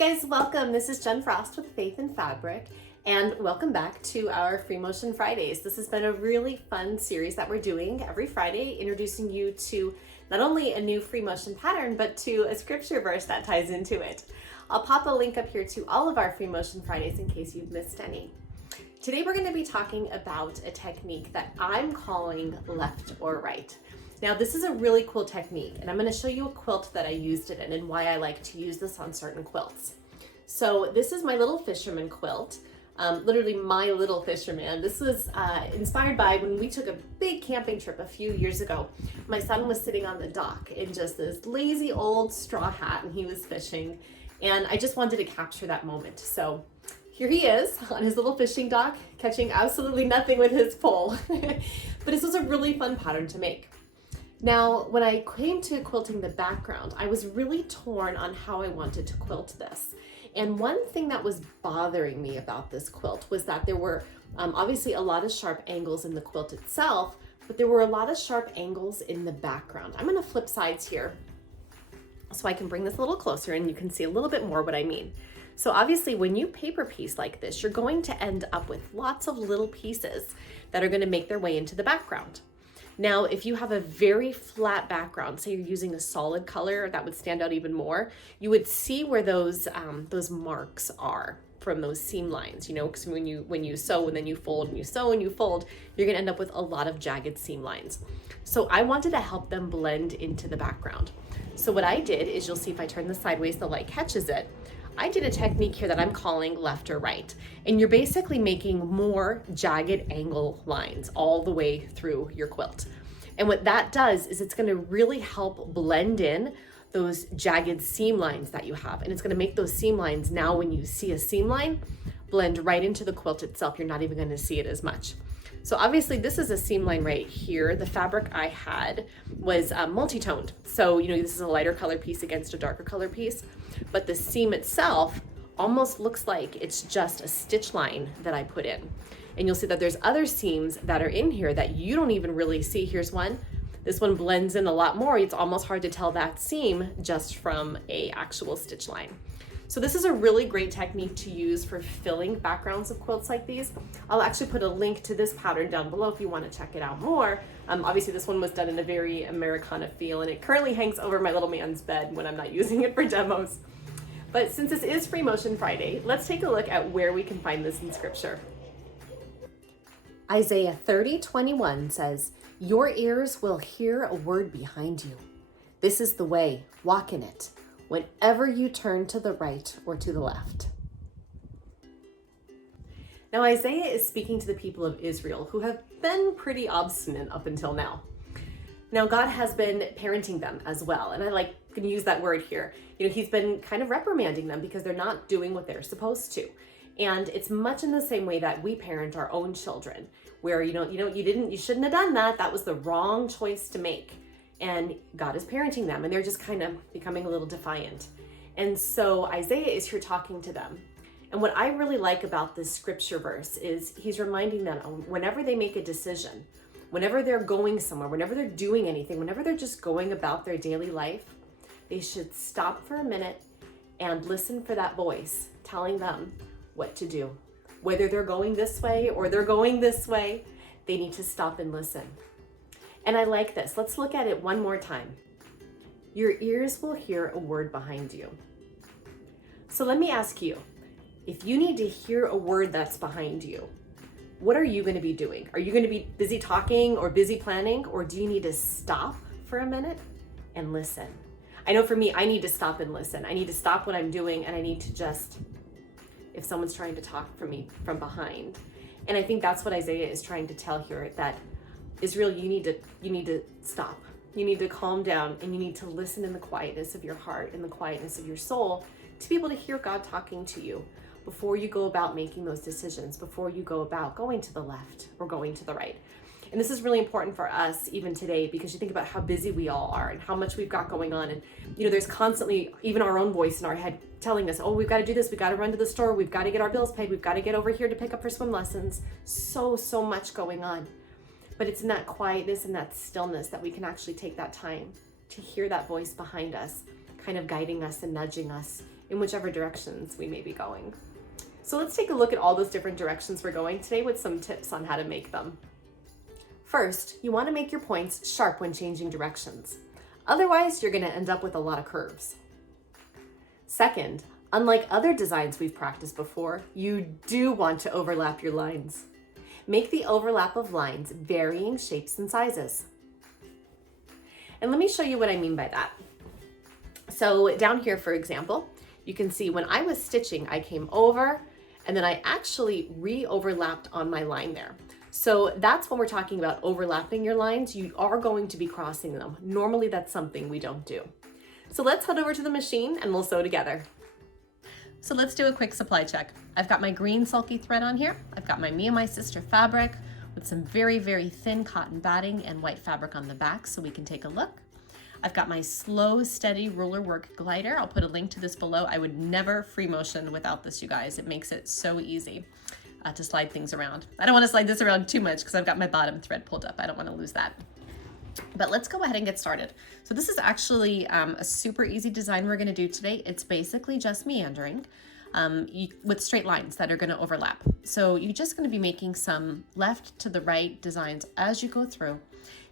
guys, welcome. This is Jen Frost with Faith in Fabric, and welcome back to our Free Motion Fridays. This has been a really fun series that we're doing every Friday, introducing you to not only a new free motion pattern, but to a scripture verse that ties into it. I'll pop a link up here to all of our Free Motion Fridays in case you've missed any. Today we're going to be talking about a technique that I'm calling left or right. Now this is a really cool technique, and I'm going to show you a quilt that I used it in and why I like to use this on certain quilts. So this is my little fisherman quilt, literally my little fisherman. This was inspired by when we took a big camping trip a few years ago. My son was sitting on the dock in just this lazy old straw hat and he was fishing, and I just wanted to capture that moment. So here he is on his little fishing dock, catching absolutely nothing with his pole. But this was a really fun pattern to make. Now, when I came to quilting the background, I was really torn on how I wanted to quilt this. And one thing that was bothering me about this quilt was that there were obviously a lot of sharp angles in the quilt itself, but there were a lot of sharp angles in the background. I'm gonna flip sides here so I can bring this a little closer and you can see a little bit more what I mean. So obviously when you paper piece like this, you're going to end up with lots of little pieces that are going to make their way into the background. Now, if you have a very flat background, say you're using a solid color that would stand out even more, you would see where those marks are from those seam lines, you know, because when you sew and then you fold and you sew and you fold, you're going to end up with a lot of jagged seam lines. So I wanted to help them blend into the background. So what I did is, you'll see if I turn this sideways, the light catches it. I did a technique here that I'm calling left or right. And you're basically making more jagged angle lines all the way through your quilt. And what that does is it's gonna really help blend in those jagged seam lines that you have. And it's gonna make those seam lines, now when you see a seam line, blend right into the quilt itself. You're not even gonna see it as much. So obviously this is a seam line right here. The fabric I had was multi-toned. So, you know, this is a lighter color piece against a darker color piece, but the seam itself almost looks like it's just a stitch line that I put in. And you'll see that there's other seams that are in here that you don't even really see. Here's one. This one blends in a lot more. It's almost hard to tell that seam just from a actual stitch line. So this is a really great technique to use for filling backgrounds of quilts like these. I'll actually put a link to this pattern down below if you want to check it out more. Obviously this one was done in a very Americana feel, and it currently hangs over my little man's bed when I'm not using it for demos. But since this is Free Motion Friday, let's take a look at where we can find this in scripture. Isaiah 30:21 says, "Your ears will hear a word behind you. This is the way, walk in it, whenever you turn to the right or to the left." Now Isaiah is speaking to the people of Israel, who have been pretty obstinate up until now. Now God has been parenting them as well, and I can use that word here. You know, he's been kind of reprimanding them because they're not doing what they're supposed to. And it's much in the same way that we parent our own children, where you shouldn't have done that. That was the wrong choice to make. And God is parenting them, and they're just kind of becoming a little defiant. And so Isaiah is here talking to them. And what I really like about this scripture verse is he's reminding them, whenever they make a decision, whenever they're going somewhere, whenever they're doing anything, whenever they're just going about their daily life, they should stop for a minute and listen for that voice telling them what to do. Whether they're going this way or they're going this way, they need to stop and listen. And I like this. Let's look at it one more time. Your ears will hear a word behind you. So let me ask you, if you need to hear a word that's behind you, what are you going to be doing? Are you going to be busy talking or busy planning, or do you need to stop for a minute and listen? I know for me, I need to stop and listen. I need to stop what I'm doing, and I need to just, if someone's trying to talk for me from behind. And I think that's what Isaiah is trying to tell here, that Israel, you need to stop. You need to calm down, and you need to listen in the quietness of your heart, in the quietness of your soul, to be able to hear God talking to you before you go about making those decisions, before you go about going to the left or going to the right. And this is really important for us even today, because you think about how busy we all are and how much we've got going on. And you know, there's constantly even our own voice in our head telling us, oh, we've got to do this, we've got to run to the store, we've got to get our bills paid, we've got to get over here to pick up for swim lessons. So much going on. But it's in that quietness and that stillness that we can actually take that time to hear that voice behind us, kind of guiding us and nudging us in whichever directions we may be going. So let's take a look at all those different directions we're going today with some tips on how to make them. First, you want to make your points sharp when changing directions. Otherwise, you're going to end up with a lot of curves. Second, unlike other designs we've practiced before, you do want to overlap your lines. Make the overlap of lines varying shapes and sizes. And let me show you what I mean by that. So down here, for example, you can see when I was stitching, I came over and then I actually re-overlapped on my line there. So that's when we're talking about overlapping your lines. You are going to be crossing them. Normally that's something we don't do. So let's head over to the machine and we'll sew together. So let's do a quick supply check. I've got my green sulky thread on here. I've got my Me and My Sister fabric with some very, very thin cotton batting and white fabric on the back so we can take a look. I've got my Slow Steady ruler work glider. I'll put a link to this below. I would never free motion without this, you guys. It makes it so easy to slide things around. I don't want to slide this around too much because I've got my bottom thread pulled up. I don't want to lose that. But let's go ahead and get started. So this is actually a super easy design we're going to do today. It's basically just meandering with straight lines that are going to overlap. So you're just going to be making some left to the right designs as you go through.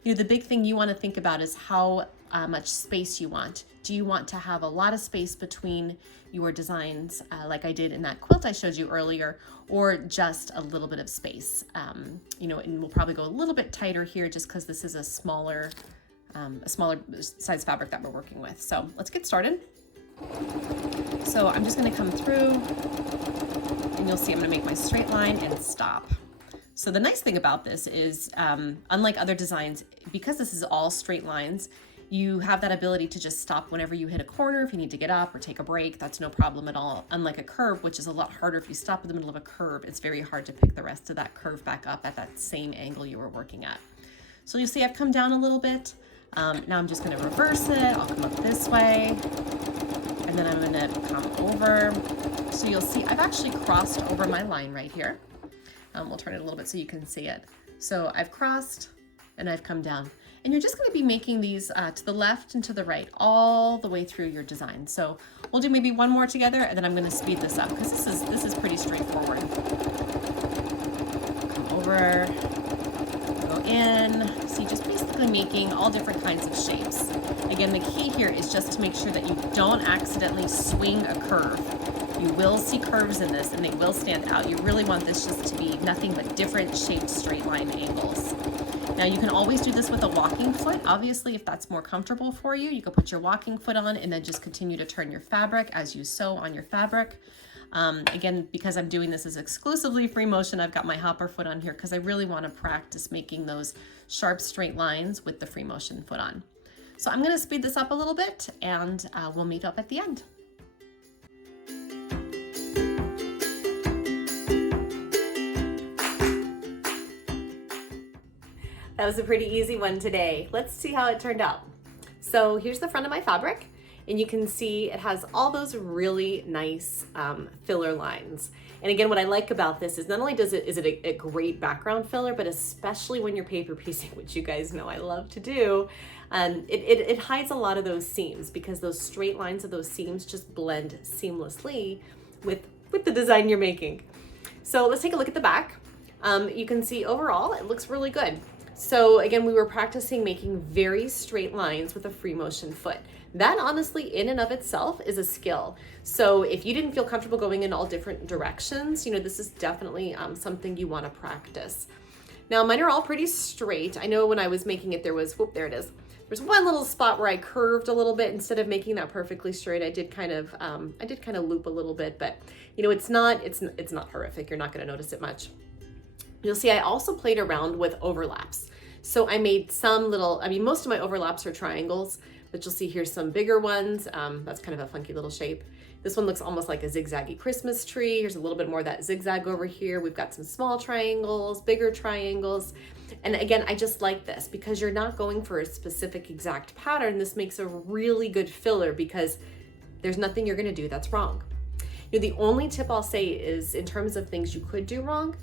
You know, the big thing you want to think about is how much space you want. Do you want to have a lot of space between your designs like I did in that quilt I showed you earlier, or just a little bit of space? You know, and we'll probably go a little bit tighter here just because this is a smaller size fabric that we're working with. So let's get started. So I'm just going to come through and you'll see I'm going to make my straight line and stop. So the nice thing about this is, unlike other designs, because this is all straight lines, you have that ability to just stop whenever you hit a corner. If you need to get up or take a break, that's no problem at all. Unlike a curve, which is a lot harder. If you stop in the middle of a curve, it's very hard to pick the rest of that curve back up at that same angle you were working at. So you see I've come down a little bit. Now I'm just going to reverse it. I'll come up this way, and then I'm going to come over. So you'll see I've actually crossed over my line right here. We'll turn it a little bit so you can see it. So I've crossed and I've come down. And you're just going to be making these to the left and to the right all the way through your design. So we'll do maybe one more together, and then I'm going to speed this up because this is pretty straightforward. Come over, go in. So you're just basically making all different kinds of shapes. Again, the key here is just to make sure that you don't accidentally swing a curve. You will see curves in this and they will stand out. You really want this just to be nothing but different shaped straight line angles. Now you can always do this with a walking foot. Obviously, if that's more comfortable for you, you can put your walking foot on and then just continue to turn your fabric as you sew on your fabric. Again, because I'm doing this as exclusively free motion, I've got my hopper foot on here because I really want to practice making those sharp straight lines with the free motion foot on. So I'm going to speed this up a little bit and we'll meet up at the end. That was a pretty easy one today. Let's see how it turned out. So here's the front of my fabric, and you can see it has all those really nice filler lines. And again, what I like about this is not only is it a great background filler, but especially when you're paper piecing, which you guys know I love to do, it hides a lot of those seams because those straight lines of those seams just blend seamlessly with the design you're making. So let's take a look at the back. You can see overall it looks really good. So again, we were practicing making very straight lines with a free motion foot. That honestly, in and of itself, is a skill. So if you didn't feel comfortable going in all different directions, you know, this is definitely something you want to practice. Now, mine are all pretty straight. I know when I was making it, there was, whoop, there it is. There's one little spot where I curved a little bit. Instead of making that perfectly straight, I did kind of loop a little bit, but you know, it's not horrific. You're not going to notice it much. You'll see I also played around with overlaps. So I made some little, most of my overlaps are triangles, but you'll see here's some bigger ones. That's kind of a funky little shape. This one looks almost like a zigzaggy Christmas tree. Here's a little bit more of that zigzag over here. We've got some small triangles, bigger triangles. And again, I just like this because you're not going for a specific exact pattern. This makes a really good filler because there's nothing you're gonna do that's wrong. You know, the only tip I'll say is in terms of things you could do wrong,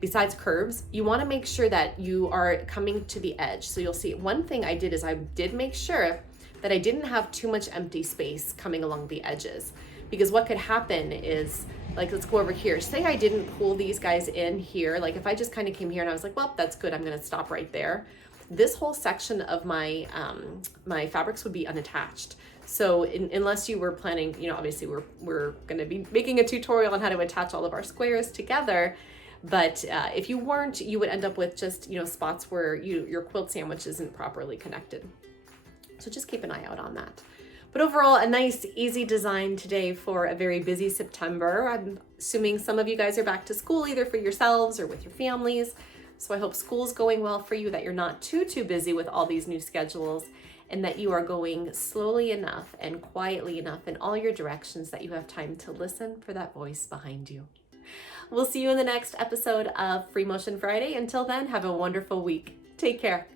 besides curves, you want to make sure that you are coming to the edge. So you'll see one thing I did is I did make sure that I didn't have too much empty space coming along the edges. because what could happen is, like, let's go over here. Say I didn't pull these guys in here. Like if I just kind of came here and I was like, well, that's good, I'm gonna stop right there. This whole section of my my fabrics would be unattached. So unless you were planning, you know, obviously we're going to be making a tutorial on how to attach all of our squares together. But if you weren't, you would end up with just, you know, spots where your quilt sandwich isn't properly connected. So just keep an eye out on that. But overall, a nice, easy design today for a very busy September. I'm assuming some of you guys are back to school, either for yourselves or with your families. So I hope school's going well for you, that you're not too busy with all these new schedules, and that you are going slowly enough and quietly enough in all your directions that you have time to listen for that voice behind you. We'll see you in the next episode of Free Motion Friday. Until then, have a wonderful week. Take care.